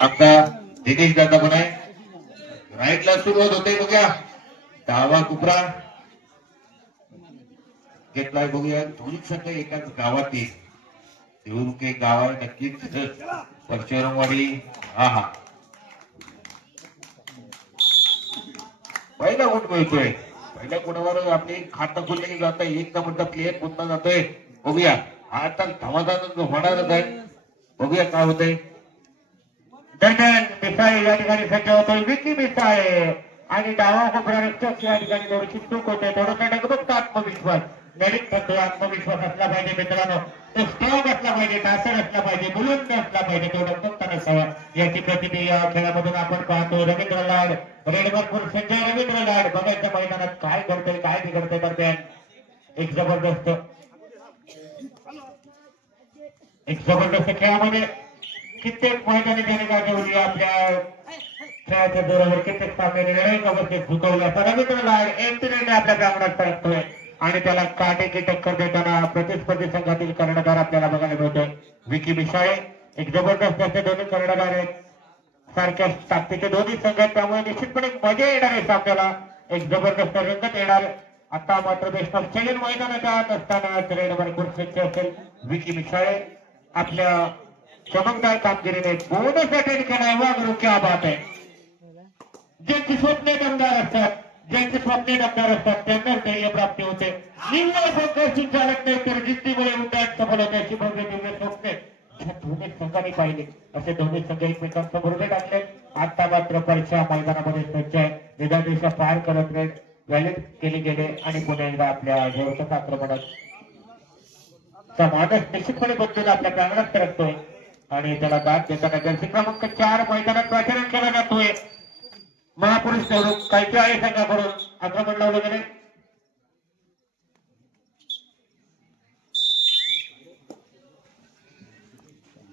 आता दिनेश दादा पण आहे. राईटला सुरुवात होते बघूया. डावा कुपरा घेतलाय बघूया. दोन्ही संघ एकाच गावात येईल. देऊळमुख एक गाव आहे नक्कीच. परशुरामवाडी. हा हा पहिला गुण मिळतोय. पहिल्या गुणावर आपली खातं खुलली जात आहे. एक नंबरचा प्लेअर पुन्हा जातोय. बघूया आता धमाधम होणारच आहे. बघूया काय होतंय. दरम्यान मिसाळ या ठिकाणी सज्ज होतोय. विकी मिसाळ आणि डावा कोपरा रक्षक या ठिकाणी थोडीशी चूक होते. थोडासा डगमगता आत्मविश्वास गणित करतोय. आत्मविश्वास असला पाहिजे मित्रांनो. तो स्ट्रॉंग असला पाहिजे, टासर असला पाहिजे, बुलंद असला पाहिजे, तो डगमगता नसावा. याची प्रतिक्रिया या खेळामधून आपण पाहतो. रवींद्र लाड रेडबरपूर संजय रवींद्र लाड बघायच्या मैदानात काय घडतंय काय बिघडतंय. दरम्यान एक जबरदस्त खेळामध्ये कित्येक मैदानी त्याने गाजवली. आपल्या खेळाच्या जोरावर कित्येक सामने निर्णायक अवस्थेत झुकवले. रवींद्र लाड एमपीने आपल्या प्रांगणात परततोय आणि त्याला काटेकी टक्कर देताना प्रतिस्पर्धी संघातील कर्णधार आपल्याला बघायला मिळतोय. विकी मिसाळे एक जबरदस्त असे दोन्ही कर्णधार आहेत. सारख्या ताकदीचे दोन्ही संघ आहेत. त्यामुळे निश्चितपणे मजा येणार आहे सामन्याला. एक जबरदस्त रंगत येणार. आता मात्र बेस्ट ऑफ सेव्हन मैदानाच्या आत असताना रेड भरपूर स्वच्छ असेल. विकी मिसाळे आपल्या चमकदार कामगिरीने बोनस अटेंड केलाय. वागणूक क्या बात आहे. ज्यांची स्वप्ने दमदार असतात, ज्यांचे स्वप्ने दमदार असतात त्यांनाच ध्येय प्राप्ती होते. निव्वळ फोकस चालत नाही तर जिद्दीमुळे उड्डाण सफल होते. अशी भव्य दिव्य स्वप्ने दोन्ही संघांनी पाहिले. असे दोन्ही संघ एकमेकांसमोर उभे टाकले. आता मात्र परीक्षा मैदानामध्ये सज्ज आहे. विधानदेशा पार करत रेड व्हॅलिड केले गेले आणि पुन्हा एकदा आपल्या जोरदार आक्रमणात मानस निश्चितपणे बदलून आपल्या प्रांगणात सरकतोय आणि त्याला दाद देताना जर्सी क्रमांक 4 मैदानात प्राचरण केला जातोय. महापुरुष स्वरूप काय आहे संघाकडून आक्रमण लावलं गेले.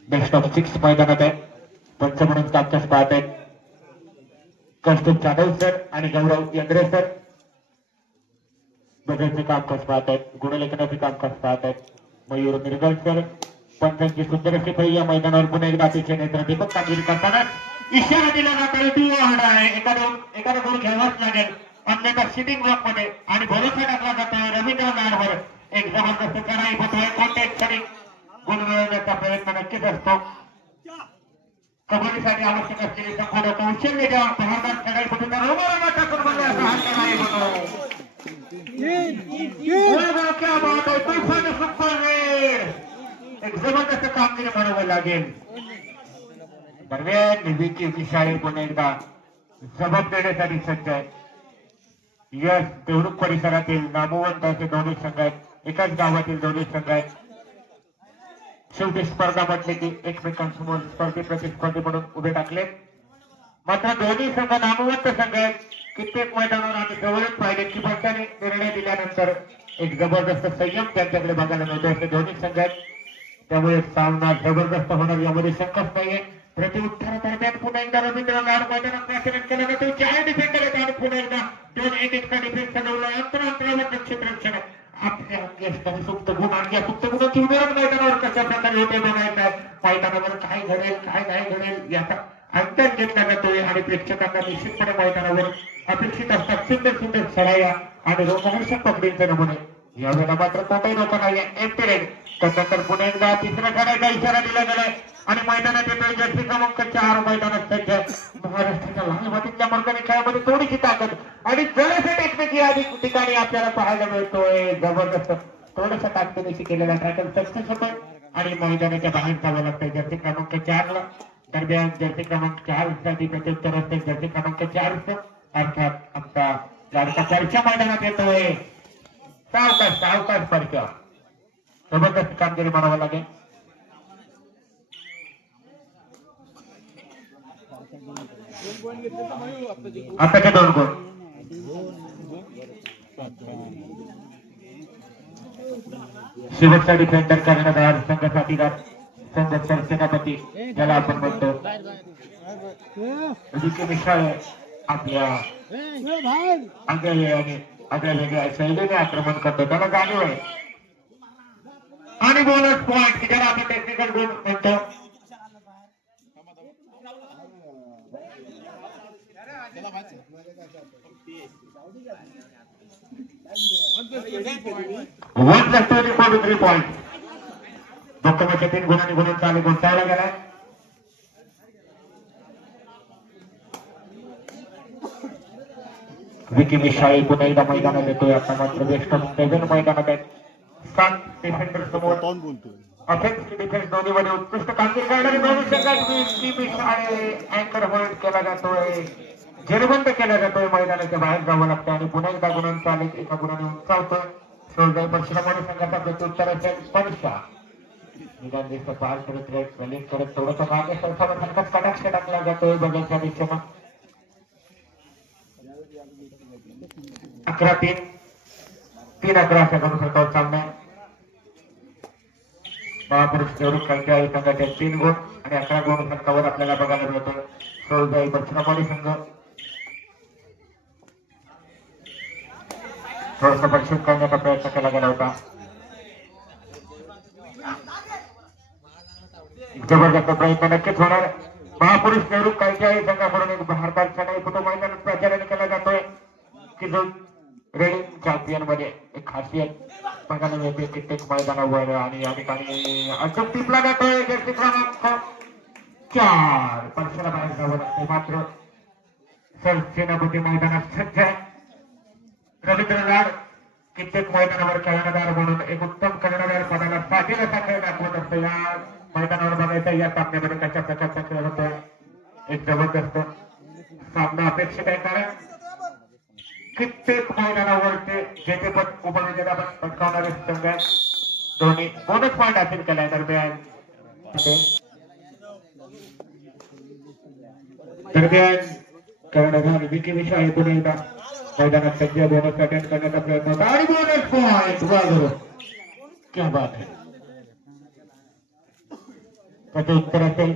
बेस्ट ऑफ 6 मैदानात आहे. पंच म्हणून कामकाज पाहत आहेत कौस्तुभ जाधव सर आणि गौरव यंद्रे सर. बदलचे कामकाज पाहत आहेत. गुणलेखनाचे कामकाज पाहत आहेत मयूर मिरगल सर. पंचांची सुंदर अशी फळी या मैदानावर पुन्हा एकदा अतिशय नेत्रदीपक कामगिरी करताना इशारा दिला जातो. तू आहे एखादा गोल घ्यावाच लागेल अन्यथा सिटिंग ब्लॉक मध्ये आणि भरोसा टाकला जातोय रवींद्र लाडवर. एक जबरदस्त चढाई होतोय. कोणत्याही क्षणी गुण मिळवण्याचा प्रयत्न नक्कीच असतो. कबड्डीसाठी आवश्यक असलेली संपूर्ण कौशल्य जेव्हा बहादर चढाई होतो तर रोमारोमा टाकून मध्ये असा हा चढाई होतो. एक जबरदस्त कामगिरी म्हणावं लागेल. दरम्यान विकी मिसाळे पुन्हा एकदा जबाब देण्यासाठी सज्ज आहे. यश देवरुख परिसरातील नामवंत असे दोन्ही संघ आहेत. एकाच गावातील दोन्ही संघ आहेत. शेवटी स्पर्धा म्हटले की एकमेकांसमोर स्पर्धी प्रतिस्पर्धी म्हणून उभे टाकले. मात्र दोन्ही संघ नामवंत संघ आहेत. कित्येक मैदानावर आम्ही जवळच पाहिले की पक्षाने निर्णय दिल्यानंतर एक जबरदस्त संयम त्यांच्याकडे बघायला मिळतो. असे दोन्ही संघ आहेत. त्यामुळे सामना जबरदस्त होणार यामध्ये शंकाच नाहीये. प्रतिउत्तर दरम्यान पुन्हा एकदा रवींद्र लाड मैदानात प्राचरण केलं जातं. 4 डिफेंडर आहेत आणि पुन्हा एकदा 2-1 डिफेन्स ठरवला. अंतरावर क्षेत्ररक्षण आपल्या अंगी असणारे सुप्त गुण आणि सुप्त गुणाची उदाहरण मैदानावर कशा प्रकारे होते बघायचं. मैदानावर काय घडेल काय नाही घडेल याचा अंतर घेतला जातोय आणि प्रेक्षकांना निश्चितपणे मैदानावर अपेक्षित असतात सुंदर सुंदर सराया आणि रोमहर्षक पकडींचे नमुने. यावेळेला मात्र कोणताही लोक नाहीये. एम्पिरेड त्यानंतर पुन्हा एकदा तिसऱ्या खेळाचा इशारा दिला गेलाय आणि मैदानात येतोय जर्सी क्रमांक 4 मैदानात सज्ज. महाराष्ट्राच्या लहान मातीतल्या मैदानी खेळामध्ये थोडीशी ताकद आणि जराशा टेक्निक या ठिकाणी आपल्याला पाहायला मिळतोय. जबरदस्त थोडंसं ताकदीशी केलेला टॅकल सक्सेस होतोय आणि मैदानाच्या बाहेर जावं लागतंय जर्सी क्रमांक 4 ला. दरम्यान जर्सी क्रमांक 4 साठी प्रत्युत्तर असते जर्सी क्रमांक 4 अर्थात आमचा लाडका चर्चा मैदानात येतोय. सावकाश परचा जबरदस्त कामगिरी म्हणावं लागेल. आताचे 2 गोल शेवटचा डिफेंडर कर्णधार संघ साथीदार संघ सरसेनापती ज्याला आपण म्हणतो विकी मिसाळे आपल्या आगळ्या शैलीने आक्रमण करतो. त्याला जाणीव आहे आणि बोनस पॉइंट ज्याला आपण टेक्निकल गोल म्हणतो 3 पॉइंट धोक्याच्या 3 गुणांनी गुणून चालू गुंतावला गेला. विकी मिशाई पुन्हा एकदा मैदानात येतोय. आता मात्र बेस्ट ऑफ 7 मैदानात आहेत. 7 डिफेंडर समोर ऑफेन्स डिफेन्स दोन्हीमध्ये उत्कृष्ट कामगिरी करणारे दोन्ही संघात विकी मिशाई अँकर होल्ड केला जातोय, जेरबंद केला जातोय. मैदानाच्या बाहेर जावं लागतं आणि पुन्हा एकदा गुणांचा आलेख एका गुणाने उंचावतोय. सोळगाई परशुराम संघाचा प्रत्युत्तर असेल स्पर्शा निदान दिसतं पार करत राईट रनिंग करत थोडंसं मागे संस्थापन हलकाच कटाक्ष टाकला जातोय बघायच्या दिशेनं. 11-3 3-11 अशा करून सरकार सामना. महापुरुष देवरुख खालच्या संघाचे 3 गुण आणि 11 गुण संघावर आपल्याला बघायला मिळतो. सोळगाई परशुराम संघ थोडंसं परिशोध करण्याचा प्रयत्न केला गेला होता. जबरदस्त प्रयत्न नक्कीच होणार. महापुरुष देवरुख कालच्या संघाकडून एक भारताचा नाही फोटो मैदानात प्रचाराने केला जातोय की जो रेडिंग चॅम्पियन मध्ये एक खासियत बघायला मिळते कित्येक मैदानावर आणि या ठिकाणी अचूक टिपला जातोय. जर्सी क्रमांक 4 पक्षाला बाहेर जावं लागते. मात्र सरसेनापती मैदानात सज्ज आहे. रवींद्र लाड कित्येक मैदानावर कर्णधार म्हणून एक उत्तम कर्णधार पदाला साजेला साखर दाखवत असतो. या मैदानावर बघायचं या सामन्यामध्ये कशा प्रकारचा खेळ होतोय. एक जबरदस्त सामना अपेक्षित आहे कारण कित्येक मैदानावर ते जेतेपद उपविजेतेपद पटकावणारे संघ आहेत. दोन्ही बोनस पॉइंट हासिल केलाय. दरम्यान कर्णधार विकी मिशाई पुन्हा एकदा मैदानात सज्ज. बोनस अटेंड करण्याचा प्रयत्न होता आणि बोनस पॉइंट वाजव. क्या बात है. त्याचे उत्तर असेल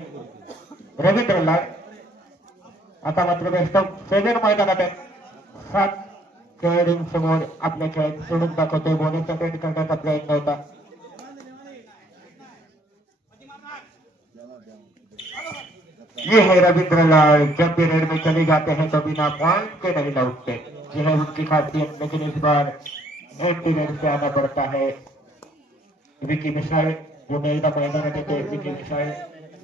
रवींद्र लाड. आता मात्र बेस्ट ऑफ 7 मैदानात आहे. 7 खेळाडूं समोर आपल्या खेळात सोडून दाखवतोय. बोनस अटेंड करण्याचा प्रयत्न होता. ये है रविंद्र लाल. जब भी रेड में चले जाते हैं तो बिना पॉइंट के नहीं लौटते. यह है उनकी खासियत. लेकिन इस बार एंटी रेड से आना पड़ता है. विकी मिशाई पुन्हा एकदा मैदानात येतोय. विकी मिशाई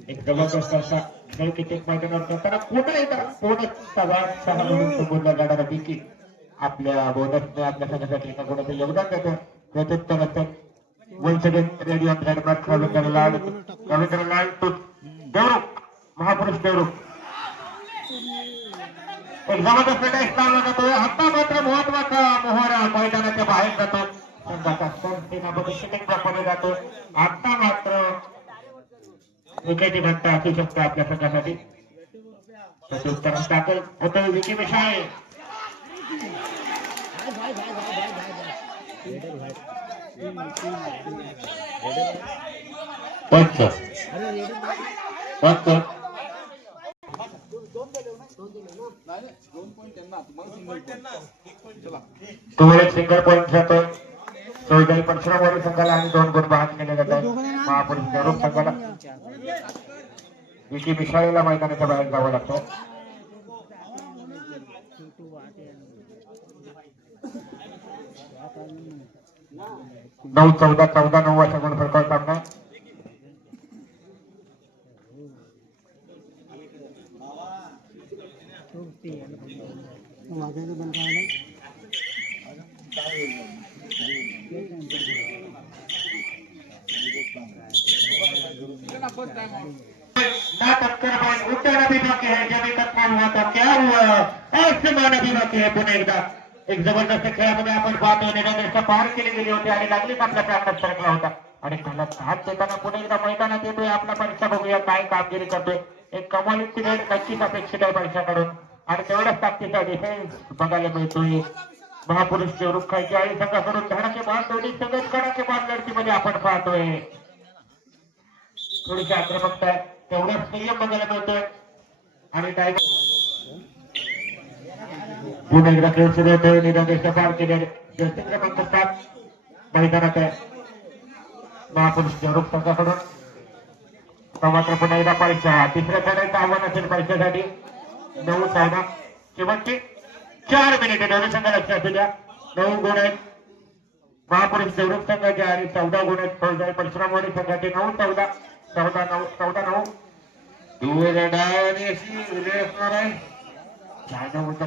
एक जबरदस्त असा खेळ कित्येक मैदानावर करताना पुन्हा एकदा बोनसचा वाद 6 म्हणून संबोधला जाणारा विकी आपल्या बोनसने आपल्या संघासाठी एका गुणाचं योगदान देतो. प्रत्युत्तर असेल once again radio trademark Ravindra Lal to Devrukh महापुरुष देवरुख. एक जबरदस्त टेस्ट लावला जातो. आता मात्र महत्वाचा मोहरा मैदानाच्या बाहेर जातो. संघाचा सेनापती शूटिंग दाखवला जातो. आता मात्र विकेटी घंटा असू शकते आपल्या संघासाठी. प्रत्युत्तरात दाखल होतो विकी मिशाई. पंच तुम्हाला एक सिंगल पॉइंट जातोय. सोळगाई परशुराम संघाला आणि 2 गुण बाद केले जातात. महापुरुष देवरुख संघाला विकी मिशाईला मैदानाच्या बाहेर जावं लागतं. नऊ 14-9 अशा गुण फरकावर सामना. ना टक्कर पॉइंट उठाना भी बाकी है. जब इकट्ठा हुआ तो क्या हुआ. आसमान भी बाकी है. पुन्हा एकदा एक जबरदस्त खेळामध्ये आपण पाहतो. निरंतर पार केली गेली होती आणि लागलीच आपल्या प्रांतात सरकला होता आणि त्याला हात देताना पुन्हा एकदा मैदानात येतोय. आपला परीक्षा बघूया काय कामगिरी करतोय. एक कमालीची रेड नक्कीच अपेक्षित आहे परीक्षाकडून आणि तेवढ्याच ताकदीचा डिफेन्स बघायला मिळतोय. महापुरुष देवरुख खालच्या संघाकडून धडाके बाद दोन्ही संघ धडाके बाद लढतीमध्ये आपण पाहतोय. थोडीशी आक्रमकता तेवढाच संयम बघायला मिळतोय आणि पुन्हा एकदा खेळ सुरू होतोय. निरंतर पार केले. जर्सी क्रमांक 7 मैदानात आहे महापुरुष देवरुख संघाकडून. मात्र पुन्हा एकदा परीक्षा. तिसऱ्या खेळाचं आव्हान असेल परीक्षेसाठी. 9-14 शेवटचे 4 मिनिटे दोन्ही संघ लक्षात द्या. 9 गुण आहेत महापुरुष देवरुख संघाचे आणि 14 गुण आहेत फौजदारी परशुरामवाडी संघाचे. 9-14 दूर डावाने अशी विजय असणार आहे.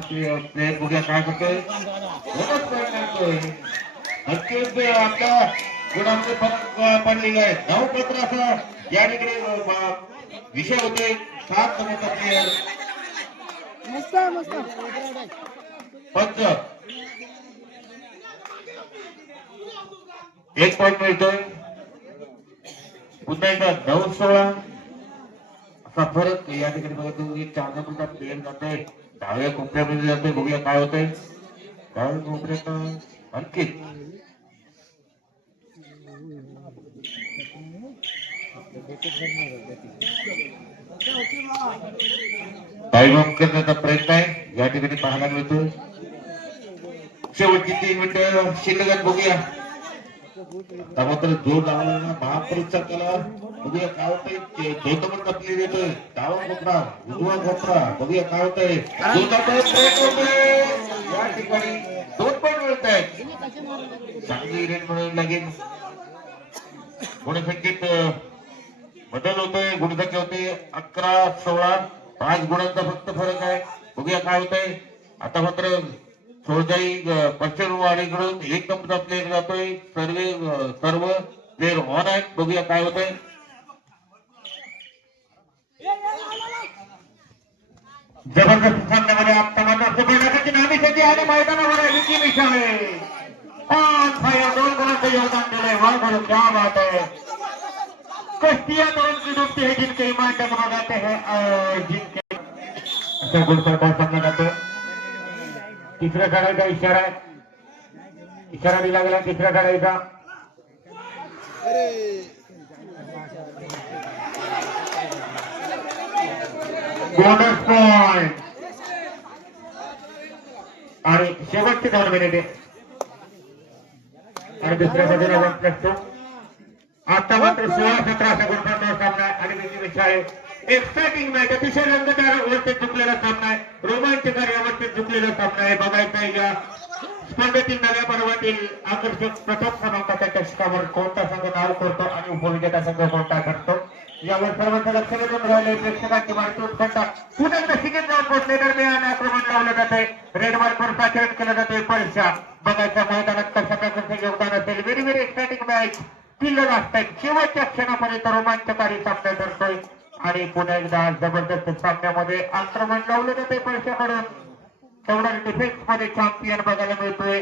प्लेयर बघूया काय करतोय. नक्कीच आपल्या गुणांचे फरक पडलेले आहे. 9-15 असा या ठिकाणी विषय होते. 7 नंबरचा प्लेयर पंच 1 पॉईंट मिळतोय. पुन्हा एकदा 9-16 असा फरक या ठिकाणी बघतो. 4 नंबरचा प्लेयर जातोय डाव्या कोपऱ्यामध्ये जातोय. बघूया काय होतंय. डाव्या कोपऱ्यात अंकित टाइम ऑफ करण्याचा प्रयत्न आहे या ठिकाणी पाहायला मिळतो. शेवटची 3 मिनिटं शिल्लक बघूया. आता मात्र जोर लावला ना महापुरुषचा कला. बघूया काय होतंय. 2 नंबरचा प्लेयर येतोय डावा कोपरा उजवा कोपरा. बघूया काय होतंय. या ठिकाणी 2 पॉईंट मिळत आहेत. चांगली रेट म्हणून लागेल. गुणसंख्येत बदल होतोय. गुणसंख्या होते 11-16 5 गुणांचा फक्त फरक आहे. बघूया काय होतंय. आता मात्र फौजदारी परशुरामवाडीकडून 1 नंबरचा प्लेयर जातोय. सर्व प्लेयर ऑन आहेत. बघूया काय होतंय. जबरदस्त सामन्यामध्ये आता मात्र सुपर्णाची नामी सध्या आणि मैदानावर विकी मिशाळे 2 गुणांचं योगदान दिलंय. वाह बोलो क्या बात है. कश्तियां की डूबती है जिनके ईमान डगमगाते हैं और जिनके असा गुणफळ सांगण्यात जातो. तिसऱ्या खेळाचा इशारा आहे. इशारा दिला गेला तिसऱ्या खेळाचा. बोनस पॉइंट आणि शेवटचे 2 मिनिटे आणि दुसऱ्या बाजूला 1+2. आता मात्र 16-17 असा गुणफळ सामना आणि विकी मिशाळे. एक्साइटिंग मॅच अतिशय रंगतदार अवस्थेत झुकलेला सामना आहे. रोमांचकारी अवस्थेत झुकलेला सामना आहे. बघायचा आहे या स्पर्धेतील नव्या पर्वातील आकर्षक प्रथम क्रमांकाच्या चषकावर कोणता संघ नाव करतो आणि उपविजेता संघ कोणता ठरतो यावर सर्वांचं लक्ष वेधून राहिले. प्रेक्षकांची माहिती उत्कंठा. पुन्हा शिगेत जाऊन पोहोचले दरम्यान आक्रमण लावलं जाते. रेड मार्कवर पाचारण केलं जाते. परीक्षा बघायच्या मैदानात कशा प्रकारचे योगदान असेल. Very very exciting match. किल्ले असतात. शेवटच्या क्षणापर्यंत रोमांचकारी सामना ठरतोय आणि पुन्हा एकदा जबरदस्त सामन्यामध्ये आक्रमण लावलं जाते परीक्षाकडून. तेवढा डिफेन्स मध्ये चॅम्पियन बघायला मिळतोय.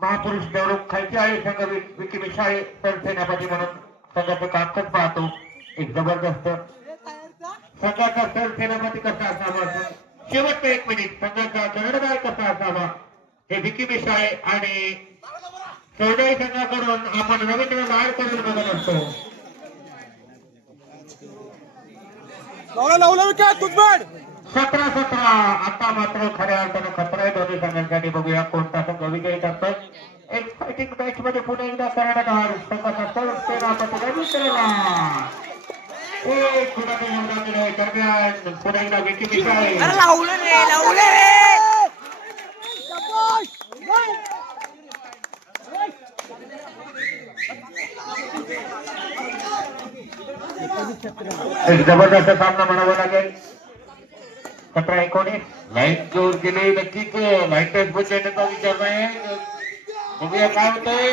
महापुरुष देवरुख खालची आहे संघ विकी मिशाळे सरसेनापती म्हणून संघाचं कामकाज पाहतो. एक जबरदस्त संघाचा सरसेनापती कसा असावा. शेवटचा 1 मिनिट संघाचा कर्णधार कसा असावा हे विकी मिशाळे आणि चौदाही संघाकडून आपण रवींद्र लाड करून बघत असतो. 17-17 आता मात्र खऱ्या अर्थानं खतरा आहे दोन्ही संघांसाठी. बघूया कोणता संघ विजयी ठरतोय. एक्साइटिंग मॅच मध्ये पुन्हा एकदा कर्णधार संघाचा सरसेनापती रवींद्र लाड 1 गुणाने योगदान दिलंय. दरम्यान पुन्हा एकदा विकी मिशाळे एक जबरदस्त सामना म्हणावा लागेल. 17-19 लाईन जोर केले. नक्कीच लाईन टच बचावण्याचा विचार नाही. बघूया काय होतंय.